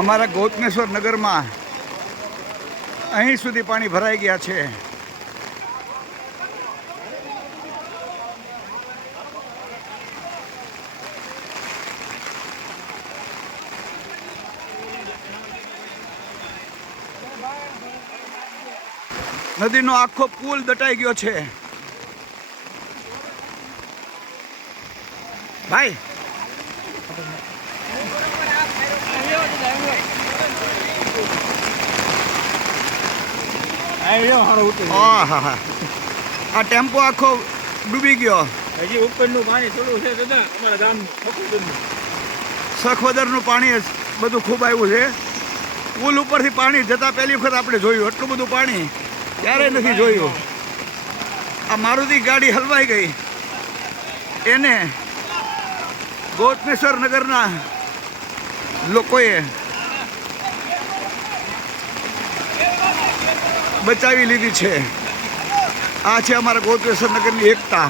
અમારા ગૌતમેશ્વર નગરમાં અહીં સુધી પાણી ભરાઈ ગયા છે. નદીનો આખો પુલ દટાઈ ગયો છે. ભાઈ આ ટેમ્પો આખો ડૂબી ગયો. હજી ઉપરનું પાણી થોડું છે દાદા, અમારા ગામનું સખવદરનું પાણી બધું ખૂબ આવ્યું છે. પુલ ઉપરથી પાણી જતા પહેલી વખત આપણે જોયું. એટલું બધું પાણી ક્યારેય નથી જોયું. આ મારુતિ ગાડી હલવાઈ ગઈ. એને ગૌતમેશ્વર નગરના લોકોએ બચાવી લીધી છે. આ છે અમારા ગૌતમેશ્વર નગરની એકતા.